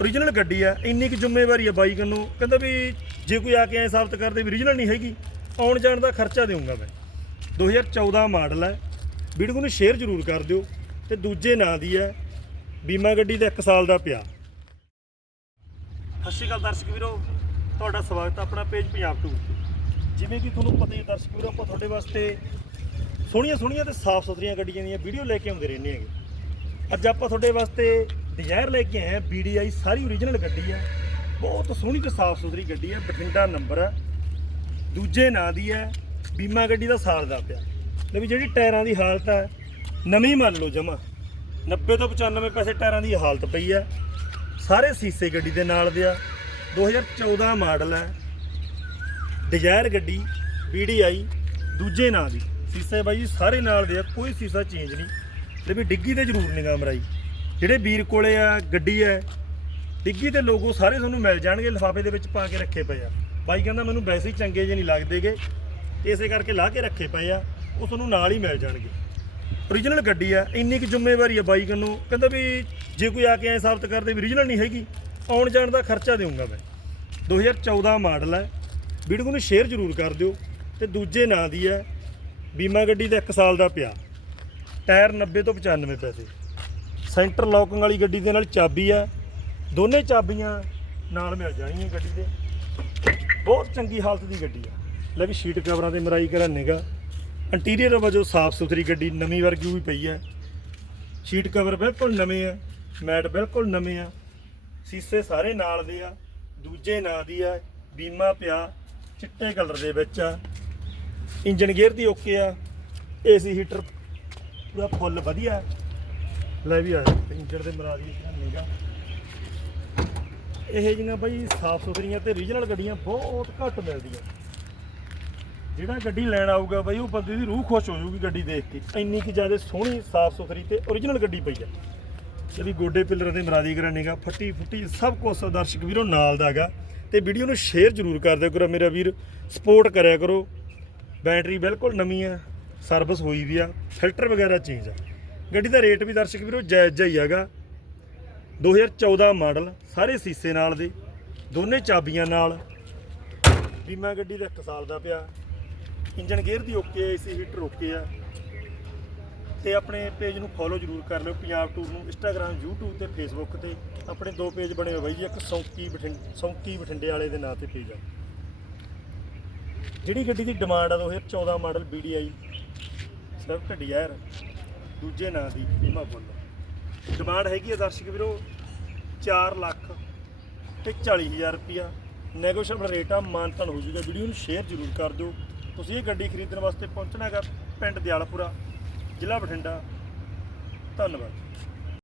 Original ਗੱਡੀ ਆ, ਇੰਨੀ ਕੁ ਜ਼ਿੰਮੇਵਾਰੀ ਆ ਬਾਈ ਕੰਨੋਂ। ਕਹਿੰਦਾ ਵੀ ਜੇ ਕੋਈ ਆ ਕੇ ਐ ਸਾਬਤ ਕਰਦੇ ਵੀ ਓਰੀਜਨਲ ਨਹੀਂ ਹੈਗੀ, ਆਉਣ ਜਾਣ ਦਾ ਖਰਚਾ ਦੇਵਾਂਗਾ ਮੈਂ। 2014 ਮਾਡਲ ਹੈ ਵੀਡੀਓ ਨੂੰ ਸ਼ੇਅਰ ਜ਼ਰੂਰ ਕਰ ਦਿਓ। ਤੇ ਦੂਜੇ ਨਾਂ ਦੀ ਹੈ ਬੀਮਾ ਗੱਡੀ ਦਾ 1 ਸਾਲ ਦਾ ਪਿਆ। ਸਤਿ ਸ਼੍ਰੀ ਅਕਾਲ ਦਰਸ਼ਕ ਵੀਰੋ, ਤੁਹਾਡਾ ਸਵਾਗਤ ਹੈ ਆਪਣਾ ਪੇਜ ਪੰਜਾਬ ਟੂ। ਜਿਵੇਂ ਕਿ ਤੁਹਾਨੂੰ ਪਤਾ ਹੀ ਹੈ ਦਰਸ਼ਕ ਵੀਰੋ, ਆਪਾਂ ਤੁਹਾਡੇ ਵਾਸਤੇ ਸੋਹਣੀਆਂ ਸੋਹਣੀਆਂ ਤੇ ਸਾਫ਼ ਸੁਥਰੀਆਂ ਗੱਡੀਆਂ ਦੀਆਂ ਵੀਡੀਓ ਲੈ ਕੇ ਆਉਂਦੇ ਰਹਿੰਦੇ ਹੈਗੇ। ਅੱਜ ਆਪਾਂ ਤੁਹਾਡੇ ਵਾਸਤੇ ਡਿਜ਼ਾਇਰ ਲੈ ਕੇ ਆਏ ਹਾਂ BDI ਸਾਰੀ ਓਰੀਜਨਲ ਗੱਡੀ ਹੈ ਬਹੁਤ ਸੋਹਣੀ ਤੇ ਸਾਫ਼ ਸੁਥਰੀ ਗੱਡੀ ਹੈ ਬਠਿੰਡਾ ਨੰਬਰ ਹੈ ਦੂਜੇ ਨਾਂ ਦੀ ਹੈ ਬੀਮਾ ਗੱਡੀ ਦਾ ਸਾਲ ਦਾ ਪਿਆ। ਲੈ ਵੀ ਜਿਹੜੀ ਟਾਇਰਾਂ ਦੀ ਹਾਲਤ ਹੈ ਨਵੀਂ ਮੰਨ ਲਓ ਜਮਾ। 90 ਤੋਂ 95 ਪੈਸੇ ਟਾਇਰਾਂ ਦੀ ਹਾਲਤ ਪਈ ਹੈ ਸਾਰੇ ਸੀਸੇ ਗੱਡੀ ਦੇ ਨਾਲ ਦੇ ਆ। 2014 ਮਾਡਲ ਹੈ ਡਿਜ਼ਾਇਰ ਗੱਡੀ BDI ਦੂਜੇ ਨਾਂ ਦੀ। ਸੀਸੇ ਬਾਈ ਜੀ ਸਾਰੇ ਨਾਲ ਦੇ ਆ, ਕੋਈ ਸੀਸਾ ਚੇਂਜ ਨਹੀਂ। ਤੇ ਵੀ ਡਿੱਗੀ ਤੇ ਜ਼ਰੂਰ ਨਿਗਾਹ ਮਰਾਈ। ਜਿਹੜੇ ਵੀਰ ਕੋਲੇ ਆ, ਗੱਡੀ ਹੈ, ਡਿੱਗੀ ਤੇ ਲੋਗੋ ਸਾਰੇ ਤੁਹਾਨੂੰ ਮਿਲ ਜਾਣਗੇ, ਲਿਫਾਫੇ ਦੇ ਵਿੱਚ ਪਾ ਕੇ ਰੱਖੇ ਪਏ ਆ। ਬਾਈ ਕਹਿੰਦਾ ਮੈਨੂੰ ਵੈਸੇ ਹੀ ਚੰਗੇ ਜੇ ਨਹੀਂ ਲੱਗਦੇਗੇ, ਇਸੇ ਕਰਕੇ ਲਾ ਕੇ ਰੱਖੇ ਪਏ ਆ, ਉਹ ਤੁਹਾਨੂੰ ਨਾਲ ਹੀ ਮਿਲ ਜਾਣਗੇ। ਓਰੀਜਨਲ ਗੱਡੀ ਆ, ਇੰਨੀ ਕੁ ਜ਼ਿੰਮੇਵਾਰੀ ਆ ਬਾਈ ਕੰਨੋਂ, ਕਹਿੰਦਾ ਵੀ ਜੇ ਕੋਈ ਆ ਕੇ ਐ ਸਾਬਤ ਕਰਦੇ ਵੀ ਓਰੀਜਨਲ ਨਹੀਂ ਹੈਗੀ, ਆਉਣ ਜਾਣ ਦਾ ਖਰਚਾ ਦੇਵਾਂਗਾ ਮੈਂ। 2014 ਮਾਡਲ ਹੈ ਵੀਡੀਓ ਨੂੰ ਸ਼ੇਅਰ ਜ਼ਰੂਰ ਕਰ ਦਿਓ, ਤੇ ਦੂਜੇ ਨਾਂ ਦੀ ਹੈ ਬੀਮਾ ਗੱਡੀ ਦਾ 1 ਸਾਲ ਦਾ ਪਿਆ, ਟਾਇਰ 90 ਤੋਂ 95 ਪੈਸੇ। ਸੈਂਟਰ ਲੌਕਿੰਗ ਵਾਲੀ ਗੱਡੀ ਦੇ ਨਾਲ ਚਾਬੀ ਆ। ਦੋਨੇ ਚਾਬੀਆਂ ਨਾਲ ਮਿਲ ਜਾਣਗੀਆਂ ਗੱਡੀ ਦੇ। ਬਹੁਤ ਚੰਗੀ ਹਾਲਤ ਦੀ ਗੱਡੀ ਆ। ਲੈ ਵੀ ਸ਼ੀਟ ਕਵਰਾਂ ਤੇ ਮਰਾਈ ਕਰਾ ਨਿਗਾ। ਇੰਟੀਰੀਅਰ ਵਜੋਂ ਸਾਫ਼ ਸੁਥਰੀ ਗੱਡੀ ਨਵੀਂ ਵਰਗੀ ਵੀ ਪਈ ਹੈ ਸ਼ੀਟ ਕਵਰ ਬਿਲਕੁਲ ਨਵੇਂ ਆ, ਮੈਟ ਬਿਲਕੁਲ ਨਵੇਂ ਆ। ਸੀਸੇ ਸਾਰੇ ਨਾਲ ਦੇ ਆ, ਦੂਜੇ ਨਾਂ ਦੀ ਆ, ਬੀਮਾ ਪਿਆ, ਚਿੱਟੇ ਕਲਰ ਦੇ ਵਿੱਚ ਆ। ਇੰਜਨ ਗੇਅਰ ਦੀ ਓਕੇ ਆ। ਏਸੀ ਹੀਟਰ ਪੂਰਾ ਫੁੱਲ ਵਧੀਆ। ਲੈ ਵੀ ਆ ਇੰਜਨ ਦੇ ਮਰਾ ਦੀ ਨਿਗਾ ਇਹ ਜਿਹੀਆਂ ਬਾਈ ਸਾਫ਼ ਸੁਥਰੀਆਂ ਤੇ ਰੀਜਨਲ ਗੱਡੀਆਂ ਬਹੁਤ ਘੱਟ ਮਿਲਦੀਆਂ। ਜਿਹੜਾ ਗੱਡੀ ਲੈਣ ਆਊਗਾ ਬਾਈ, ਉਹ ਬੰਦੇ ਦੀ ਰੂਹ ਖੁਸ਼ ਹੋ ਜਾਊਗੀ ਗੱਡੀ ਦੇਖ ਕੇ। ਇੰਨੀ ਕਿ ਜ਼ਿਆਦਾ ਸੋਹਣੀ, ਸਾਫ਼ ਸੁਥਰੀ ਤੇ ਓਰੀਜਨਲ ਗੱਡੀ ਪਈ ਆ। ਜਿਹੜੀ ਗੋਡੇ ਪਿੱਲਰ ਦੇ ਮਰਾਦੀ ਕਰਾਨੇਗਾ ਫੱਟੀ ਫੁੱਟੀ ਸਭ ਕੁਝ ਦਰਸ਼ਕ ਵੀਰੋ ਨਾਲ ਦਾ ਹੈਗਾ ਤੇ ਵੀਡੀਓ ਨੂੰ ਸ਼ੇਅਰ ਜ਼ਰੂਰ ਕਰ ਦਿਓ ਕਰੋ, ਮੇਰਾ ਵੀਰ ਸਪੋਰਟ ਕਰਿਆ ਕਰੋ। ਬੈਟਰੀ ਬਿਲਕੁਲ ਨਵੀਂ ਆ ਸਰਵਿਸ ਹੋਈ ਵੀ ਆ ਫਿਲਟਰ ਵਗੈਰਾ ਚੇਂਜ ਆ। ਗੱਡੀ ਦਾ ਰੇਟ ਵੀ ਦਰਸ਼ਕ ਵੀਰੋ ਜਾਇਜ਼ ਜਿਹਾ ਹੀ ਹੈਗਾ। 2014 ਮਾਡਲ, ਸਾਰੇ ਸੀਸੇ ਨਾਲ ਦੇ, ਦੋਨੇ ਚਾਬੀਆਂ ਨਾਲ। ਬੀਮਾ ਗੱਡੀ ਦਾ 1 ਸਾਲ ਦਾ ਪਿਆ। ਇੰਜਨ ਗੇਅਰ ਦੀ ਓਕੇ ਆ ਏਸੀ ਹੀਟਰ ਓਕੇ ਆ। ਤੇ ਆਪਣੇ ਪੇਜ ਨੂੰ ਫੋਲੋ ਜਰੂਰ ਕਰ ਲਿਓ, ਪੰਜਾਬ ਟੂਰ ਨੂੰ ਇੰਸਟਾਗ੍ਰam YouTube ਤੇ Facebook ਤੇ। ਆਪਣੇ ਦੋ ਪੇਜ ਬਣੇ ਹੋਏ ਬਾਈ ਜੀ, ਇੱਕ ਸੌਂਕੀ ਬਠਿੰਡੇ ਸੌਂਕੀ ਬਠਿੰਡੇ ਵਾਲੇ ਦੇ ਨਾਂ ਤੇ ਪੇਜ ਆ। ਜਿਹੜੀ ਗੱਡੀ ਦੀ ਡਿਮਾਂਡ ਆ 2014 ਮਾਡਲ BDI ਸਵਿਫਟ ਡਿਜ਼ਾਇਰ। ਦੂਜੇ ਨਾਂ ਦੀ ਬੀਮਾ ਬੁੱਲ ਡਿਮਾਂਡ ਹੈਗੀ ਹੈ ਦਰਸ਼ਕ ਵੀਰੋ 4 ਲੱਖ ਤੇ 40000 ਰੁਪਿਆ ਨੈਗੋਸ਼ੀਏਬਲ ਰੇਟ ਆ ਮਾਨਤਨ ਹੋ ਜੂਗਾ ਵੀਡੀਓ ਨੂੰ ਸ਼ੇਅਰ ਜ਼ਰੂਰ ਕਰ ਦਿਓ। ਤੁਸੀਂ ਇਹ ਗੱਡੀ ਖਰੀਦਣ ਵਾਸਤੇ ਪਹੁੰਚਣਾ ਹੈਗਾ ਪਿੰਡ ਦਿਆਲਪੁਰਾ, ਜ਼ਿਲ੍ਹਾ ਬਠਿੰਡਾ। ਧੰਨਵਾਦ।